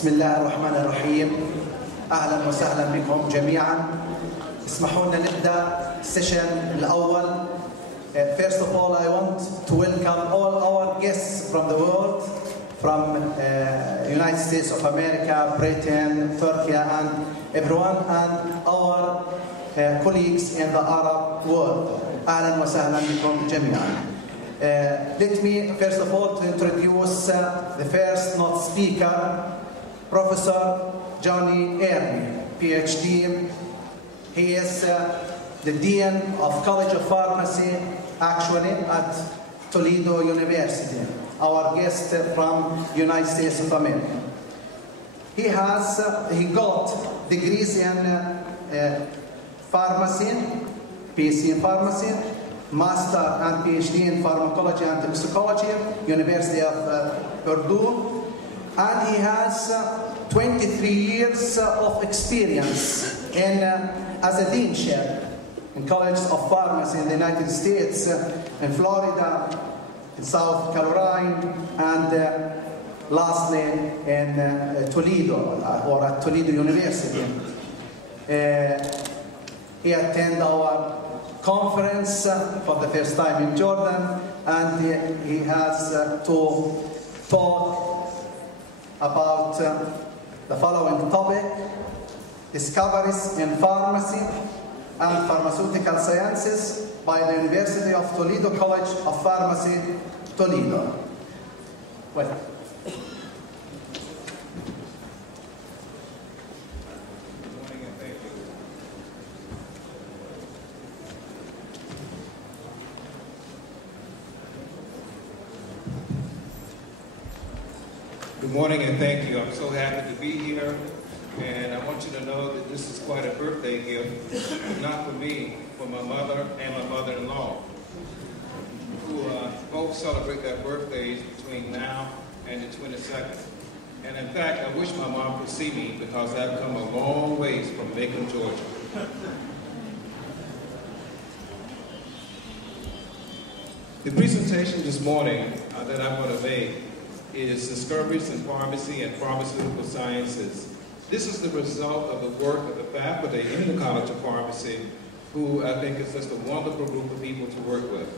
بسم الله الرحمن الرحيم. أهلا وسهلا بكم جميعا. اسمحوا لنا نبدأ السيشن الأول. First of all, I want to welcome all our guests from the world, from United States of America, Britain, Turkey, and everyone, and our colleagues in the Arab world. أهلا وسهلا بكم جميعا. Let me first of all to introduce the first not speaker, Professor Johnny Ernie, PhD. He is the Dean of College of Pharmacy, actually, at Toledo University, our guest from United States of America. He got degrees in pharmacy, PC in pharmacy, master and PhD in pharmacology and toxicology, University of Purdue, and he has 23 years of experience as a deanship in College of Pharmacy in the United States, in Florida, in South Carolina, and lastly in Toledo, or at Toledo University. He attended our conference for the first time in Jordan, and he has to talk about the following topic: discoveries in pharmacy and pharmaceutical sciences by the University of Toledo College of Pharmacy, Toledo. Well. Good morning and thank you. I'm so happy to be here, and I want you to know that this is quite a birthday gift, not for me, for my mother and my mother-in-law, who both celebrate their birthdays between now and the 22nd. And in fact, I wish my mom could see me because I've come a long ways from Macon, Georgia. The presentation this morning that I'm going to make is discoveries in pharmacy and pharmaceutical sciences. This is the result of the work of the faculty in the College of Pharmacy, who I think is just a wonderful group of people to work with.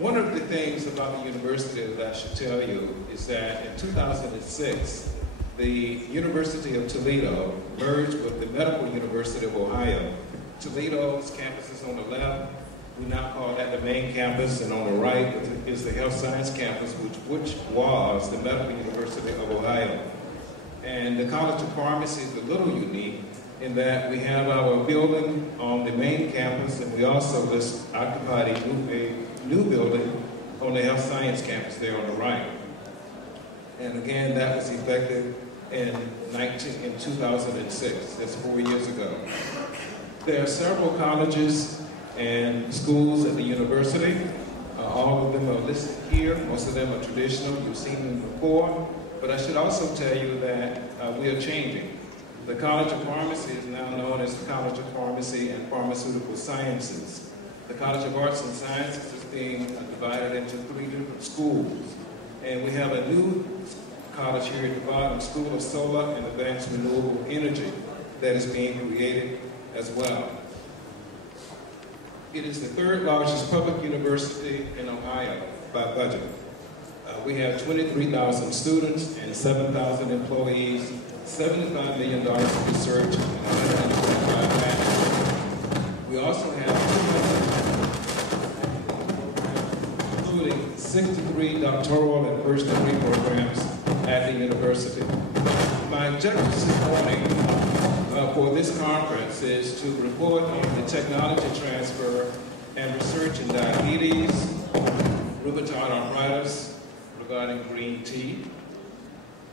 One of the things about the university that I should tell you is that in 2006, the University of Toledo merged with the Medical University of Ohio. Toledo's campus is on the left. We now call that the main campus, and on the right is the health science campus, which was the Medical University of Ohio. And the College of Pharmacy is a little unique in that we have our building on the main campus, and we also occupy a new building on the health science campus there on the right. And again, that was effective in 2006, that's 4 years ago. There are several colleges and schools at the university. All of them are listed here. Most of them are traditional. You've seen them before. But I should also tell you that we are changing. The College of Pharmacy is now known as the College of Pharmacy and Pharmaceutical Sciences. The College of Arts and Sciences is being divided into 3 different schools. And we have a new college here at the bottom, School of Solar and Advanced Renewable Energy, that is being created as well. It is the 3rd largest public university in Ohio by budget. We have 23,000 students and 7,000 employees, $75 million in research, and 125 patents. We also have 63 doctoral and first degree programs at the university. My objectives this morning for this conference is to report on the technology transfer and research in diabetes, rheumatoid arthritis regarding green tea,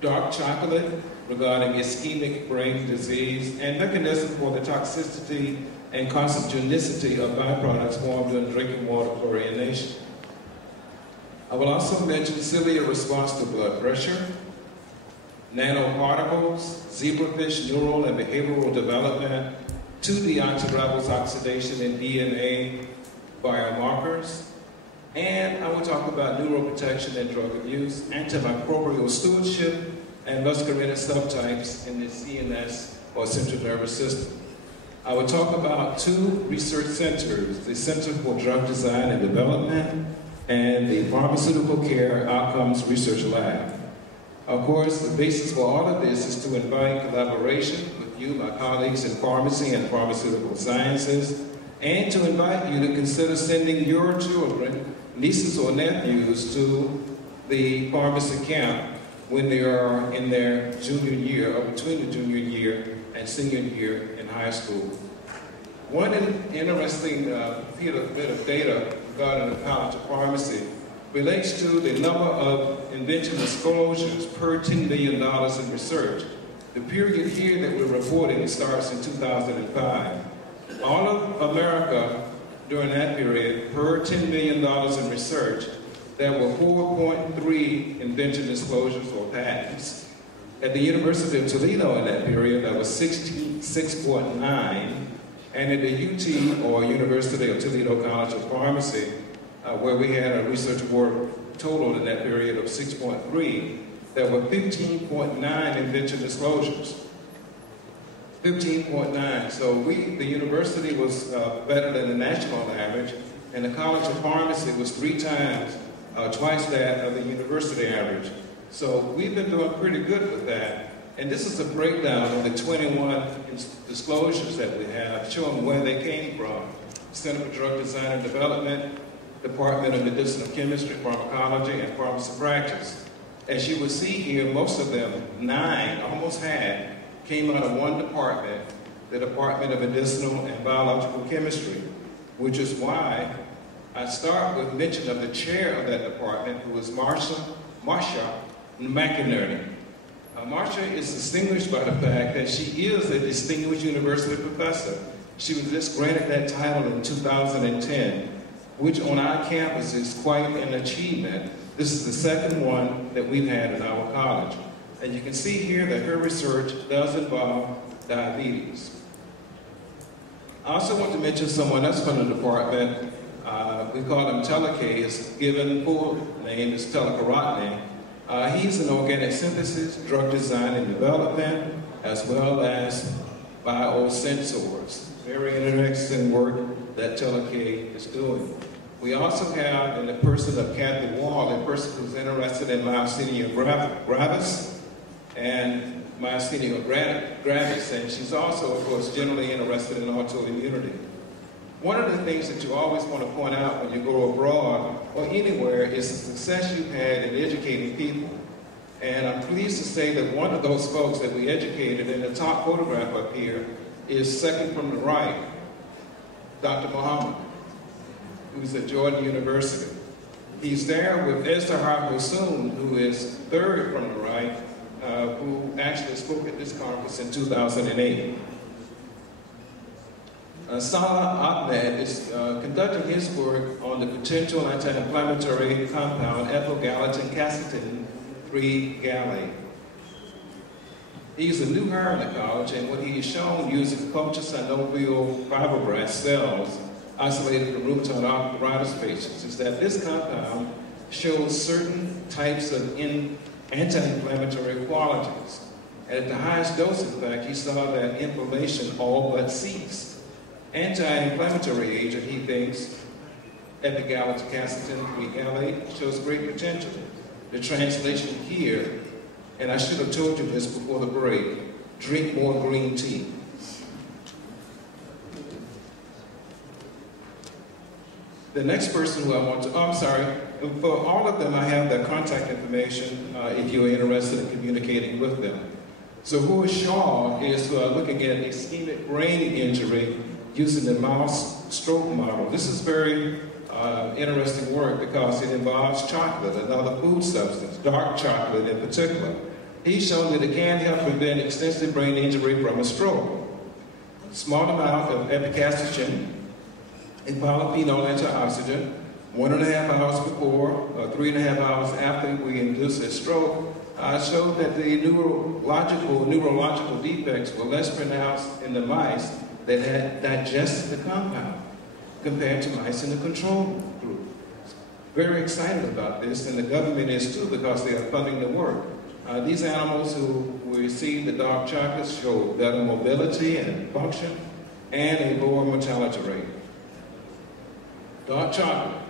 dark chocolate regarding ischemic brain disease, and mechanism for the toxicity and carcinogenicity of byproducts formed during drinking water chlorination. I will also mention ciliary response to blood pressure, nanoparticles, zebrafish neural and behavioral development, 2-deoxyribose oxidation in DNA biomarkers, and I will talk about neuroprotection and drug abuse, antimicrobial stewardship, and muscarinic subtypes in the CNS or central nervous system. I will talk about 2 research centers, the Center for Drug Design and Development and the Pharmaceutical Care Outcomes Research Lab. Of course, the basis for all of this is to invite collaboration with you, my colleagues in pharmacy and pharmaceutical sciences, and to invite you to consider sending your children, nieces or nephews, to the pharmacy camp when they are in their junior year, or between the junior year and senior year in high school. One interesting bit of data regarding the College of Pharmacy relates to the number of invention disclosures per $10 million in research. The period here that we're reporting starts in 2005. All of America during that period, per $10 million in research, there were 4.3 invention disclosures or patents. At the University of Toledo in that period, there was 6.9, and at the UT, or University of Toledo College of Pharmacy, where we had a research award total in that period of 6.3, there were 15.9 invention disclosures. 15.9. So the university was better than the national average, and the College of Pharmacy was twice that of the university average. So we've been doing pretty good with that. And this is a breakdown of the 21 disclosures that we have, showing where they came from. Center for Drug Design and Development, Department of Medicinal Chemistry, Pharmacology, and Pharmacy Practice. As you will see here, most of them, 9, almost half, came out of one department, the Department of Medicinal and Biological Chemistry, which is why I start with mention of the chair of that department, who is Marcia McInerney. Marcia is distinguished by the fact that she is a distinguished university professor. She was just granted that title in 2010, which on our campus is quite an achievement. This is the second one that we've had in our college. And you can see here that her research does involve diabetes. I also want to mention someone else from the department. We call him Teleke. His given full name is Telekarotne. He's in organic synthesis, drug design and development, as well as biosensors. Very interesting work that Teleke is doing. We also have, in the person of Kathy Wall, a person who's interested in myasthenia gravis and myasthenia gravis, and she's also, of course, generally interested in autoimmunity. One of the things that you always want to point out when you go abroad or anywhere is the success you've had in educating people. And I'm pleased to say that one of those folks that we educated, in the top photograph up here, is second from the right, Dr. Muhammad, who's at Jordan University. He's there with Esther Hossoun, who is third from the right, who actually spoke at this conference in 2008. Salah Ahmed is conducting his work on the potential anti-inflammatory compound ethylgalantin 3-gallate. He's a new hire in the college, and what he has shown using culture synovial fibroblast cells isolated from rheumatoid arthritis patients is that this compound shows certain types of anti-inflammatory qualities. And at the highest dose, in fact, he saw that inflammation all but ceased. Anti-inflammatory agent, he thinks, ethylgalantin 3-gallate, shows great potential. The translation here, and I should have told you this before the break, drink more green tea. The next person who I want to, I'm sorry, for all of them I have their contact information if you're interested in communicating with them. So Hua Shaw is looking at ischemic brain injury using the mouse stroke model. This is very interesting work because it involves chocolate, another food substance, dark chocolate in particular. He's shown that it can help prevent extensive brain injury from a stroke. small amount of epicastogen, a polyphenol antioxidant, 1.5 hours before, 3.5 hours after we induce a stroke, showed that the neurological defects were less pronounced in the mice that had digested the compound compared to mice in the control group. Very excited about this, and the government is too, because they are funding the work. These animals who received the dark chocolate showed better mobility and function and a lower mortality rate. Dark chocolate.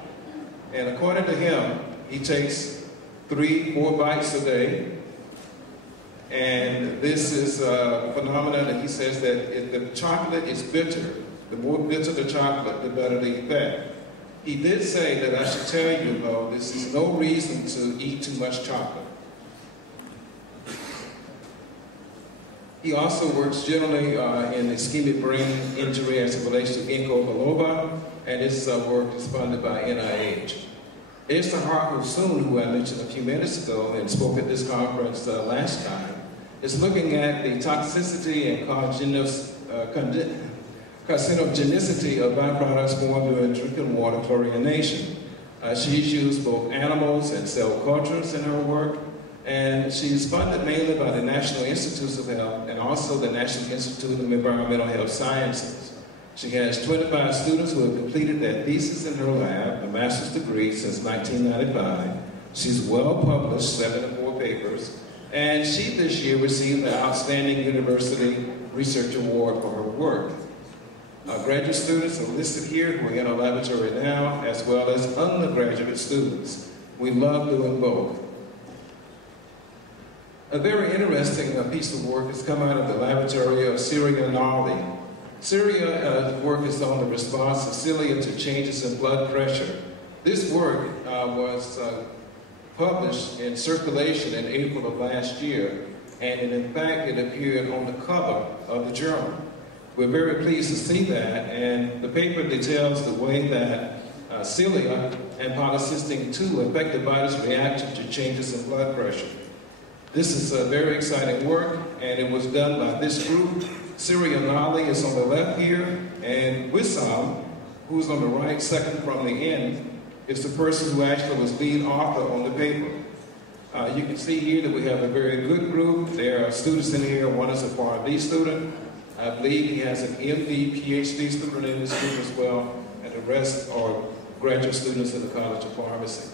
And according to him, he takes 3-4 bites a day. And this is a phenomenon that he says that if the chocolate is bitter, the more bitter the chocolate, the better the effect. He did say that I should tell you, though, this is no reason to eat too much chocolate. He also works generally in ischemic brain injury as it relates to ginkgo biloba, and his work is funded by NIH. Ishtar Hussoon, who I mentioned a few minutes ago and spoke at this conference last time, is looking at the toxicity and carcinogenicity of byproducts formed during drinking water chlorination. She's used both animals and cell cultures in her work, and she's funded mainly by the National Institutes of Health and also the National Institute of Environmental Health Sciences. She has 25 students who have completed their thesis in her lab, a master's degree, since 1995. She's well published, 74 papers, and she this year received the Outstanding University Research Award for her work. Graduate students are listed here who are in our laboratory now, as well as undergraduate students. We love doing both. A very interesting piece of work has come out of the laboratory of Syria Nali. Syria's work is on the response of cilia to changes in blood pressure. This work was published in Circulation in April of last year, and in fact it appeared on the cover of the journal. We're very pleased to see that, and the paper details the way that cilia and polycystin 2 affect the body's reaction to changes in blood pressure. This is a very exciting work, and it was done by this group. Syria Nali is on the left here, and Wissam, who's on the right, second from the end, is the person who actually was lead author on the paper. You can see here that we have a very good group. There are students in here. One is a PhD student. I believe he has an MD, PhD student in this group as well, and the rest are graduate students in the College of Pharmacy.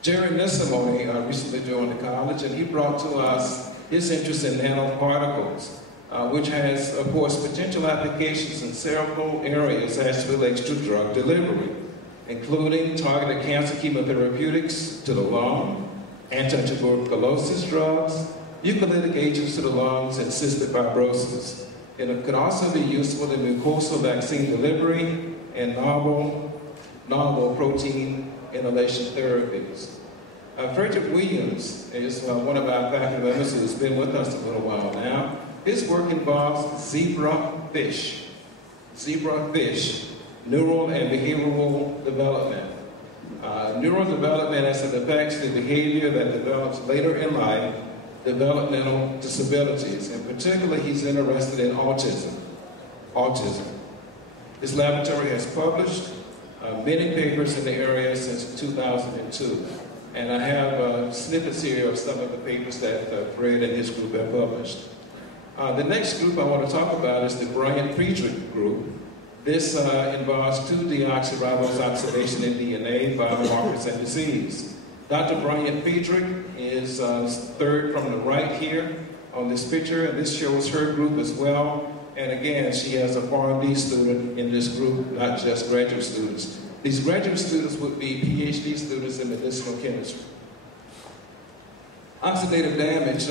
Jerry Nessimone recently joined the college, and he brought to us his interest in nanoparticles, which has, of course, potential applications in several areas as it relates to drug delivery, including targeted cancer chemotherapeutics to the lung, anti-tuberculosis drugs, eucalyptic agents to the lungs, and cystic fibrosis. And it could also be useful in mucosal vaccine delivery and novel protein inhalation therapies. Frederick Williams is one of our faculty members who's been with us a little while now. His work involves zebrafish, neural and behavioral development. Neural development as it affects the behavior that develops later in life, developmental disabilities. In particular, he's interested in autism. His laboratory has published many papers in the area since 2002. And I have snippets here of some of the papers that Fred and his group have published. The next group I want to talk about is the Bryant-Friedrich group. This involves 2-deoxyribose oxidation in DNA, biomarkers, and disease. Dr. Bryant-Friedrich is third from the right here on this picture, and this shows her group as well. And again, she has a PhD student in this group, not just graduate students. These graduate students would be PhD students in medicinal chemistry. Oxidative damage